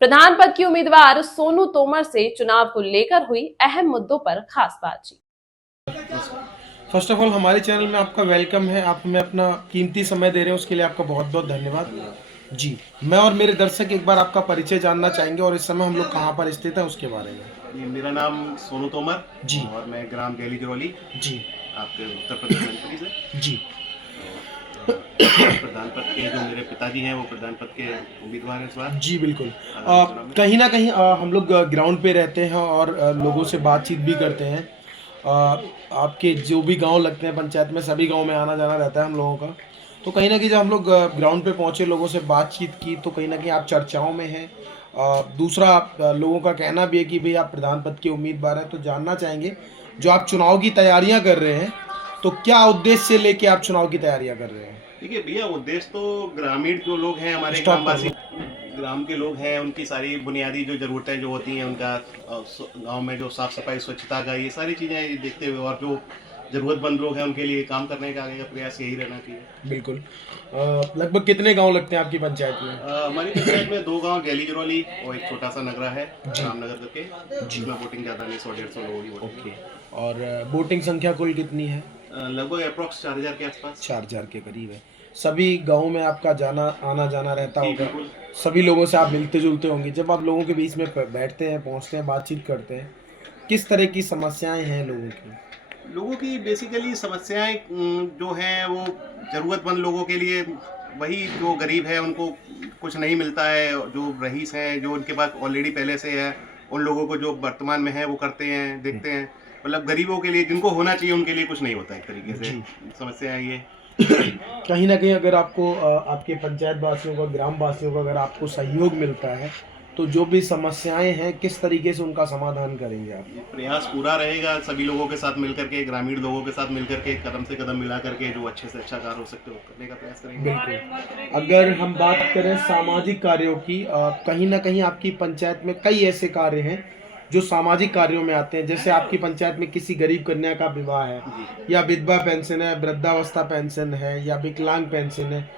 प्रधान पद की उम्मीदवार सोनू तोमर से चुनाव को लेकर हुई अहम मुद्दों पर खास बातचीत। फर्स्ट ऑफ ऑल हमारे चैनल में आपका वेलकम है। आप हमें अपना कीमती समय दे रहे हैं, उसके लिए आपका बहुत बहुत धन्यवाद। जी, मैं और मेरे दर्शक एक बार आपका परिचय जानना चाहेंगे और इस समय हम लोग कहाँ पर स्थित हैं उसके बारे में। जी, मेरा नाम सोनू तोमर जी और मैं ग्राम गैली जरौली जी आपके उत्तर प्रदेश मंत्री से। जी प्रधान पद के जो मेरे पिताजी हैं वो प्रधान पद के उम्मीदवार हैं इस बार। जी बिल्कुल। चुनाव में। कहीं ना कहीं हम लोग ग्राउंड पे रहते हैं और लोगों से बातचीत भी करते हैं। आपके जो भी गांव लगते हैं पंचायत में, सभी गांव में आना जाना रहता है हम लोगों का। तो कहीं ना कहीं जब हम लोग ग्राउंड पे पहुंचे, लोगों से बातचीत की, तो कहीं ना कहीं आप चर्चाओं में हैं। दूसरा, लोगों का कहना भी है कि भाई आप प्रधान पद के उम्मीदवार हैं। तो जानना चाहेंगे, जो आप चुनाव की तैयारियां कर रहे हैं, तो क्या उद्देश्य से लेके आप चुनाव की तैयारियां कर रहे हैं? देखिए भैया, उद्देश्य तो ग्रामीण जो लोग हैं, हमारे स्टॉप ग्रामवासी ग्राम के लोग हैं, उनकी सारी बुनियादी जो ज़रूरतें जो होती हैं, उनका गांव में जो साफ़ सफाई स्वच्छता का, ये सारी चीज़ें देखते हुए और जो ज़रूरतमंद लोग हैं उनके लिए काम करने का आगे का प्रयास यही रहना चाहिए। बिल्कुल। लगभग कितने गांव लगते हैं आपकी पंचायत में? हमारी पंचायत में 2 गांव गैली जरौली और एक छोटा सा नगरा है जी। रामनगर करके, जिसमें वोटिंग ज़्यादा नहीं, 100-150 लोगों की वोटिंग ओके। और वोटिंग संख्या कुल कितनी है? लगभग अप्रॉक्स 4000 के आसपास। 4000 के करीब है। सभी गाँव में आपका जाना आना जाना रहता जी होगा, बिल्कुल। सभी लोगों से आप मिलते जुलते होंगे। जब आप लोगों के बीच में बैठते हैं, पहुंचते हैं, बातचीत करते हैं, किस तरह की समस्याएं हैं लोगों की? लोगों की बेसिकली समस्याएं जो हैं वो ज़रूरतमंद लोगों के लिए, वही जो गरीब है उनको कुछ नहीं मिलता है, जो रईस हैं जो उनके पास ऑलरेडी पहले से है, उन लोगों को जो वर्तमान में है वो करते हैं, देखते हैं। मतलब गरीबों के लिए, जिनको होना चाहिए उनके लिए कुछ नहीं होता एक तरीके से। जी। समस्या है ये। कहीं ना कहीं अगर आपको आपके पंचायत वासियों का, ग्राम वासियों का अगर आपको सहयोग मिलता है, तो जो भी समस्याएं हैं किस तरीके से उनका समाधान करेंगे आप? प्रयास पूरा रहेगा सभी लोगों के साथ मिलकर के, ग्रामीण लोगों के साथ मिलकर के, कदम से कदम मिला करके जो अच्छे से अच्छा कार्य हो सकते हो करने का प्रयास करेंगे। बिल्कुल। अगर हम बात करें सामाजिक कार्यों की, कहीं ना कहीं आपकी पंचायत में कई ऐसे कार्य हैं जो सामाजिक कार्यों में आते हैं। जैसे आपकी पंचायत में किसी गरीब कन्या का विवाह है, या विधवा पेंशन है, वृद्धावस्था पेंशन है, या विकलांग पेंशन है,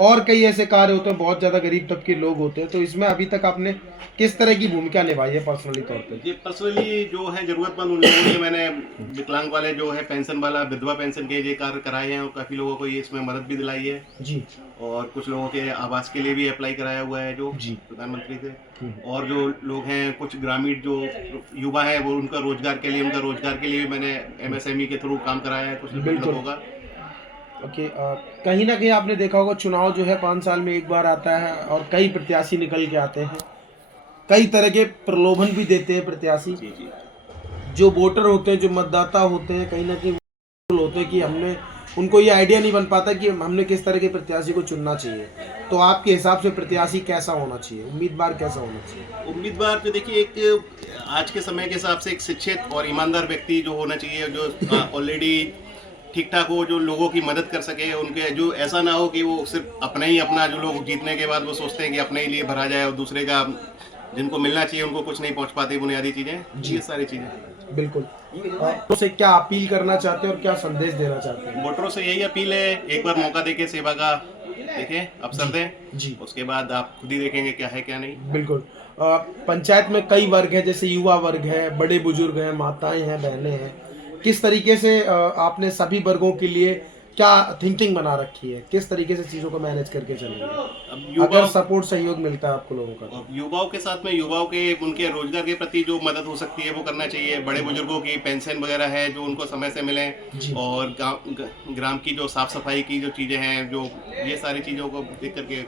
और कई ऐसे कार्य होते हैं। बहुत ज़्यादा गरीब तबके के लोग होते हैं। तो इसमें अभी तक आपने किस तरह की भूमिका निभाई है पर्सनली तौर पे? जी, पर्सनली जो है ज़रूरतमंद उन लोगों के, मैंने विकलांग वाले जो है पेंशन वाला, विधवा पेंशन के ये कार्य कराए हैं और काफ़ी लोगों को ये इसमें मदद भी दिलाई है। जी और कुछ लोगों के आवास के लिए भी अप्लाई कराया हुआ है जो जी। प्रधानमंत्री से। और जो लोग हैं, कुछ ग्रामीण जो युवा हैं, वो उनका रोजगार के लिए भी मैंने एमएसएमई के थ्रू काम कराया है कुछ बिल्कुल। लोगों का। ओके। कहीं ना कहीं आपने देखा होगा, चुनाव जो है 5 साल में एक बार आता है और कई प्रत्याशी निकल के आते हैं। कई तरह के प्रलोभन भी देते हैं प्रत्याशी। जी जी। जो वोटर होते हैं, जो मतदाता होते हैं, कहीं ना कहीं वो होते हैं कि हमने, उनको ये आइडिया नहीं बन पाता कि हमने किस तरह के प्रत्याशी को चुनना चाहिए। तो आपके हिसाब से प्रत्याशी कैसा होना चाहिए, उम्मीदवार कैसा होना चाहिए? उम्मीदवार तो देखिए, एक आज के समय के हिसाब से एक शिक्षित और ईमानदार व्यक्ति जो होना चाहिए, जो ऑलरेडी ठीक ठाक हो, जो लोगों की मदद कर सके। उनके जो ऐसा ना हो कि वो सिर्फ अपना ही, अपना जो लोग जीतने के बाद वो सोचते हैं कि अपने ही लिए भरा जाए और दूसरे का, जिनको मिलना चाहिए उनको कुछ नहीं पहुंच पाती बुनियादी चीज़ें, ये सारी चीज़ें। बिल्कुल। उसे क्या अपील करना चाहते हैं और क्या संदेश देना चाहते हैं? वोटरों से यही अपील है, एक बार मौका देके सेवा का देखें, अवसर दें जी। उसके बाद आप खुद ही देखेंगे क्या है क्या नहीं। बिल्कुल। पंचायत में कई वर्ग हैं, जैसे युवा वर्ग है, बड़े बुजुर्ग हैं, माताएं हैं, बहनें हैं। किस तरीके से आपने सभी वर्गों के लिए क्या थिंकिंग बना रखी है? किस तरीके से चीज़ों को मैनेज करके चलेंगे अब अगर सपोर्ट सहयोग मिलता है आपको लोगों का? अब युवाओं के साथ में, युवाओं के उनके रोजगार के प्रति जो मदद हो सकती है वो करना चाहिए। बड़े बुजुर्गों की पेंशन वगैरह है जो उनको समय से मिले, जी। और ग्राम की जो साफ सफाई की जो चीज़ें हैं, जो ये सारी चीज़ों को देख करके,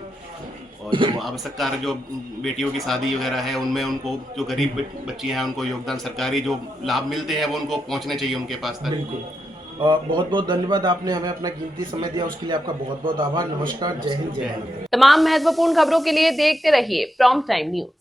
और जो आवश्यक कार्य, जो बेटियों की शादी वगैरह है उनमें उनको, जो गरीब बच्ची हैं उनको योगदान, सरकारी जो लाभ मिलते हैं वो उनको पहुंचने चाहिए उनके पास तक। बिल्कुल। बहुत बहुत धन्यवाद, आपने हमें अपना कीमती समय दिया, उसके लिए आपका बहुत बहुत आभार। नमस्कार, जय हिंद, जय हिंद। तमाम महत्वपूर्ण खबरों के लिए देखते रहिए प्राइम टाइम न्यूज।